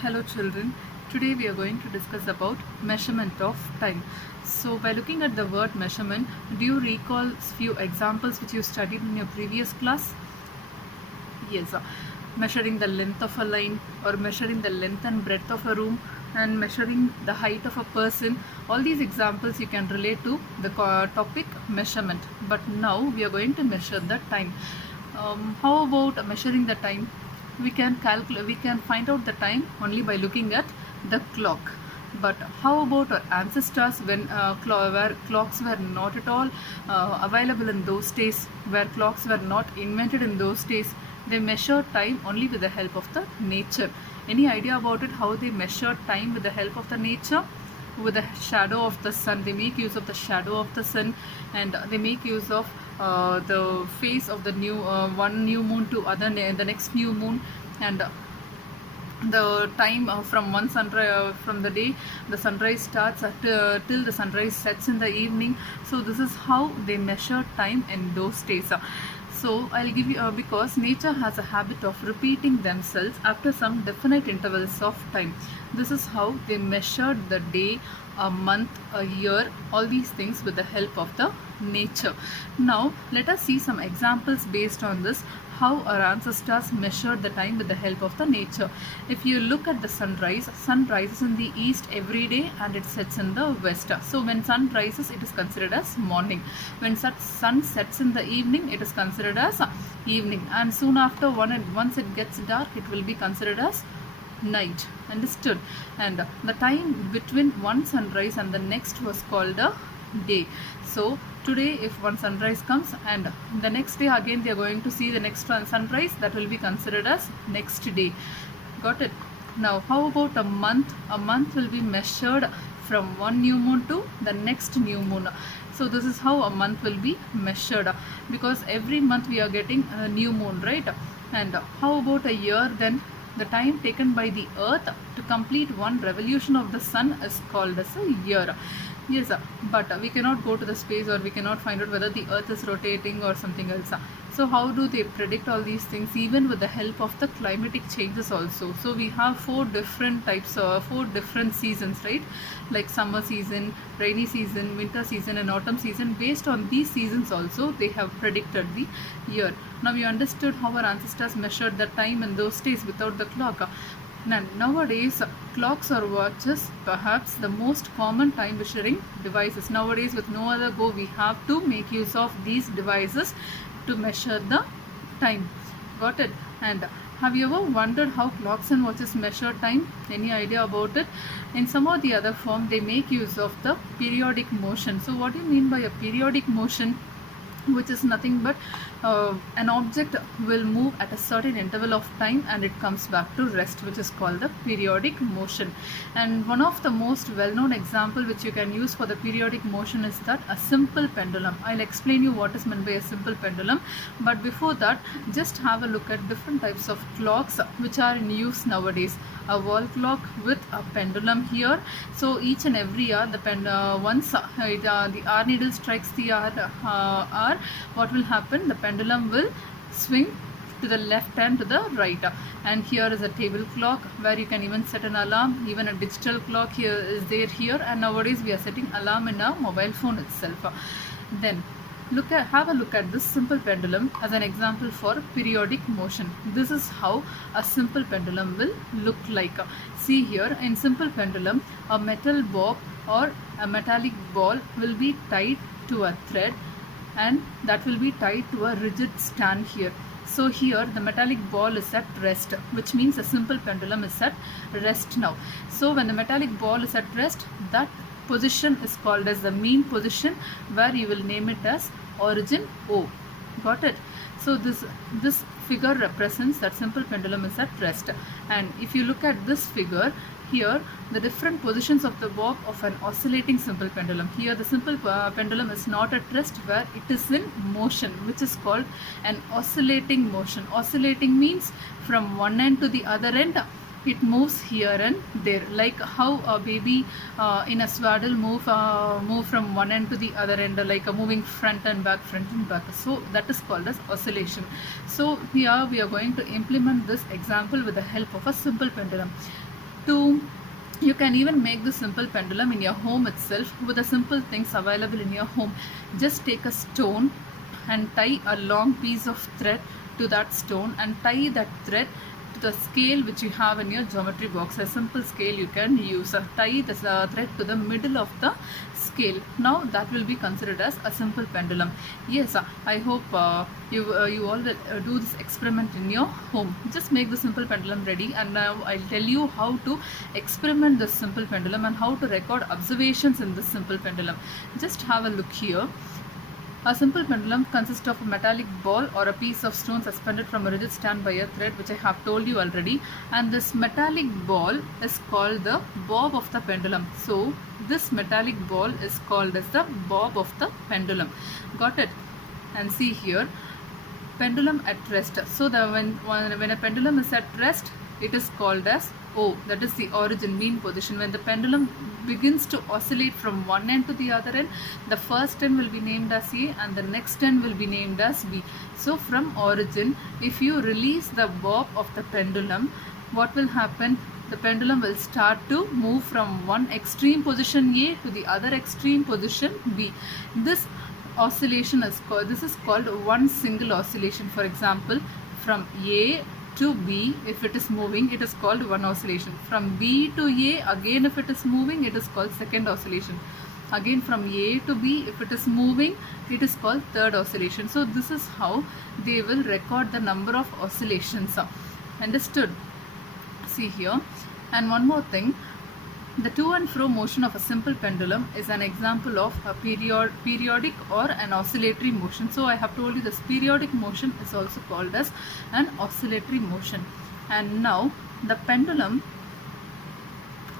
Hello children, today we are going to discuss about measurement of time. So by looking at the word measurement, do you recall few examples which you studied in your previous class? Yes, measuring the length of a line or measuring the length and breadth of a room and measuring the height of a person. All these examples you can relate to the topic measurement. But now we are going to measure the time. How about measuring the time? We can find out the time only by looking at the clock. But how about our ancestors when where clocks were not at all available in those days, where clocks were not invented in those days? They measured time only with the help of the nature. Any idea about it, how they measured time with the help of the nature? With the shadow of the sun. They make use of the shadow of the sun, and they make use of the phase of the one new moon to the next new moon, and the time from one sunrise, from the day the sunrise starts till the sunrise sets in the evening. So this is how they measure time in those days. So I'll give you because nature has a habit of repeating themselves after some definite intervals of time. This is how they measured the day, a month, a year, all these things with the help of the nature. Now let us see some examples based on this, how our ancestors measured the time with the help of the nature. If you look at the sunrise, sun rises in the east every day and it sets in the west. So when sun rises, it is considered as morning. When sun sets in the evening, it is considered as evening. And soon after, once it gets dark, it will be considered as night. Understood? And the time between one sunrise and the next was called a day. So today if one sunrise comes and the next day again they are going to see the next sunrise, that will be considered as next day. Got it? Now how about a month? A month will be measured from one new moon to the next new moon. So this is how a month will be measured, because every month we are getting a new moon, right? And how about a year then? The time taken by the earth to complete one revolution of the sun is called as a year. Yes, but we cannot go to the space, or we cannot find out whether the earth is rotating or something else. So how do they predict all these things? Even with the help of the climatic changes also. So we have four different seasons, right? Like summer season, rainy season, winter season and autumn season. Based on these seasons also, they have predicted the year. Now you understood how our ancestors measured the time in those days without the clock. Nowadays, clocks or watches perhaps the most common time measuring devices. Nowadays, with no other go, we have to make use of these devices to measure the time. Got it? And have you ever wondered how clocks and watches measure time? Any idea about it? In some or the other form, they make use of the periodic motion. So what do you mean by a periodic motion? Which is nothing but an object will move at a certain interval of time and it comes back to rest, which is called the periodic motion. And one of the most well-known example which you can use for the periodic motion is that a simple pendulum. I'll explain you what is meant by a simple pendulum, but before that, just have a look at different types of clocks which are in use nowadays. A wall clock with a pendulum here. So each and every hour, once the hour needle strikes the hour, what will happen? The pendulum will swing to the left and to the right. And here is a table clock where you can even set an alarm. Even a digital clock here is there here. And nowadays we are setting alarm in our mobile phone itself. Then have a look at this simple pendulum as an example for periodic motion. This is how a simple pendulum will look like. See here, in simple pendulum, a metal bob or a metallic ball will be tied to a thread, and that will be tied to a rigid stand here. So here the metallic ball is at rest, which means a simple pendulum is at rest now. So when the metallic ball is at rest, that position is called as the mean position, where you will name it as origin O. Got it? So this figure represents that simple pendulum is at rest. And if you look at this figure here, the different positions of the bob of an oscillating simple pendulum. Here the simple pendulum is not at rest, where it is in motion, which is called an oscillating motion. Oscillating means from one end to the other end, it moves here and there, like how a baby in a swaddle move from one end to the other end, like moving front and back. So that is called as oscillation. So here we are going to implement this example with the help of a simple pendulum. to You can even make the simple pendulum in your home itself with the simple things available in your home. Just take a stone and tie a long piece of thread to that stone and tie that thread to the scale which you have in your geometry box. A simple scale you can use. Tie the thread to the middle of the scale. Now that will be considered as a simple pendulum. Yes, I hope you all will do this experiment in your home. Just make the simple pendulum ready, and now I'll tell you how to experiment this simple pendulum and how to record observations in this simple pendulum. Just have a look here. A simple pendulum consists of a metallic ball or a piece of stone suspended from a rigid stand by a thread, which I have told you already. And this metallic ball is called the bob of the pendulum. So this metallic ball is called as the bob of the pendulum. Got it? And see here, pendulum at rest. So when a pendulum is at rest, it is called as O, that is the origin, mean position. When the pendulum begins to oscillate from one end to the other end, the first end will be named as A and the next end will be named as B. So from origin, if you release the bob of the pendulum, what will happen? The pendulum will start to move from one extreme position A to the other extreme position B. This oscillation is called one single oscillation. For example, from A to B, if it is moving, it is called one oscillation. From B to A, again if it is moving, it is called second oscillation. Again from A to B, if it is moving, it is called third oscillation. So this is how they will record the number of oscillations. Understood? See here. And one more thing, the to and fro motion of a simple pendulum is an example of a periodic or an oscillatory motion. So I have told you this periodic motion is also called as an oscillatory motion. And now the pendulum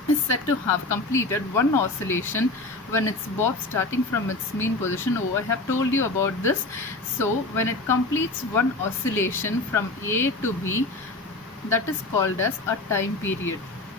is said to have completed one oscillation when its bob starting from its mean position. Oh, I have told you about this. So when it completes one oscillation from A to B, that is called as a time period.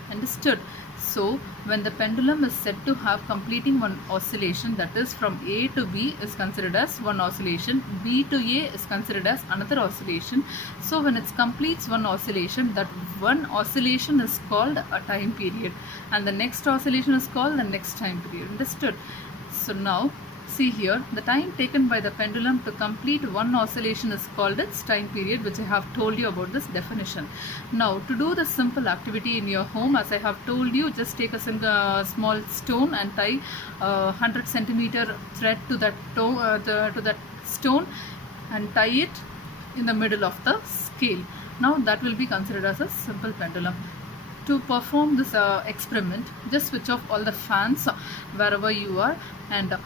Understood? So when the pendulum is said to have completing one oscillation, that is from A to B is considered as one oscillation, B to A is considered as another oscillation. So when it completes one oscillation, that one oscillation is called a time period and the next oscillation is called the next time period. Understood? So now see here, the time taken by the pendulum to complete one oscillation is called its time period, which I have told you about this definition. Now to do this simple activity in your home, as I have told you, just take a small stone and tie 100 centimeter thread to that to that stone and tie it in the middle of the scale. Now that will be considered as a simple pendulum. To perform this experiment, just switch off all the fans wherever you are and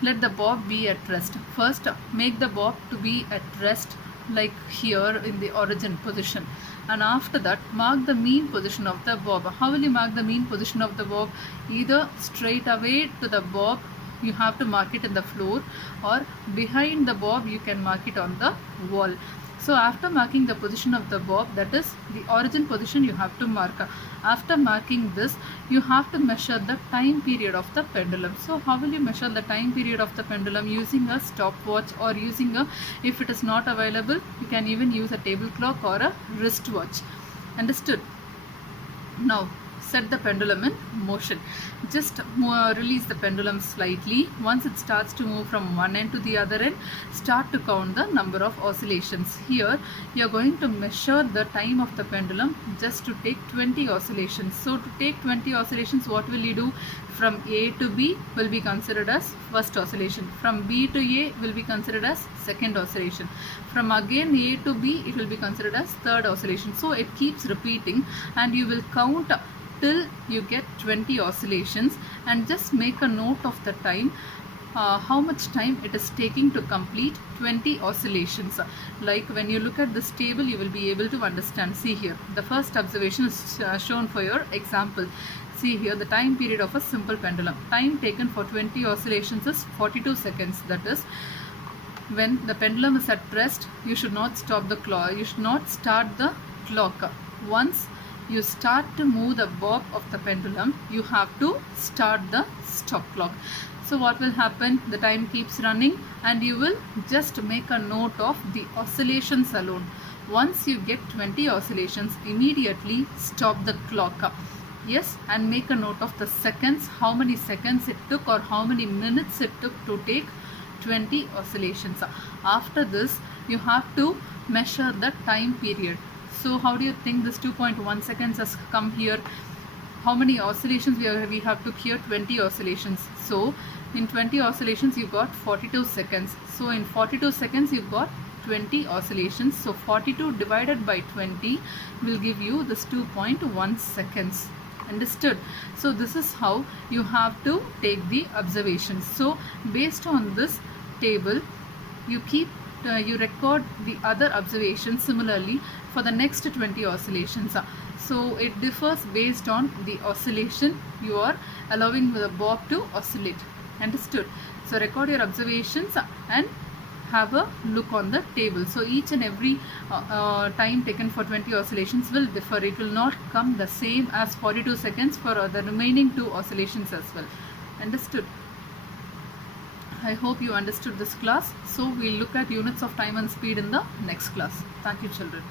let the bob be at rest. First, make the bob to be at rest like here in the origin position, and after that mark the mean position of the bob. How will you mark the mean position of the bob? Either straight away to the bob, you have to mark it in the floor, or behind the bob you can mark it on the wall. So after marking the position of the bob, that is the origin position, you have to mark. After marking this, you have to measure the time period of the pendulum. So how will you measure the time period of the pendulum? Using a stopwatch, or using a, if it is not available, you can even use a table clock or a wristwatch. Understood? Now set the pendulum in motion. Just release the pendulum slightly. Once it starts to move from one end to the other end, start to count the number of oscillations. Here you are going to measure the time of the pendulum just to take 20 oscillations. So to take 20 oscillations, what will you do? From A to B will be considered as first oscillation. From B to A will be considered as second oscillation. From again A to B, it will be considered as third oscillation. So it keeps repeating and you will count till you get 20 oscillations, and just make a note of the time, how much time it is taking to complete 20 oscillations. Like when you look at this table, you will be able to understand. See here, the first observation is shown for your example. See here, the time period of a simple pendulum. Time taken for 20 oscillations is 42 seconds. That is, when the pendulum is at rest, you should not stop the clock. You should not start the clock. Once you start to move the bob of the pendulum, you have to start the stop clock. So what will happen? The time keeps running and you will just make a note of the oscillations alone. Once you get 20 oscillations, immediately stop the clock. Yes, and make a note of the seconds, how many seconds it took or how many minutes it took to take 20 oscillations. After this, you have to measure the time period. So how do you think this 2.1 seconds has come here? How many oscillations we have took here? 20 oscillations. So in 20 oscillations you got 42 seconds. So in 42 seconds you got 20 oscillations. So 42 divided by 20 will give you this 2.1 seconds. Understood? So this is how you have to take the observations. So based on this table, you record the other observations similarly for the next 20 oscillations. So it differs based on the oscillation you are allowing the bob to oscillate. Understood? So record your observations and have a look on the table. So each and every time taken for 20 oscillations will differ. It will not come the same as 42 seconds for the remaining 2 oscillations as well. Understood? I hope you understood this class. So we'll look at units of time and speed in the next class. Thank you, children.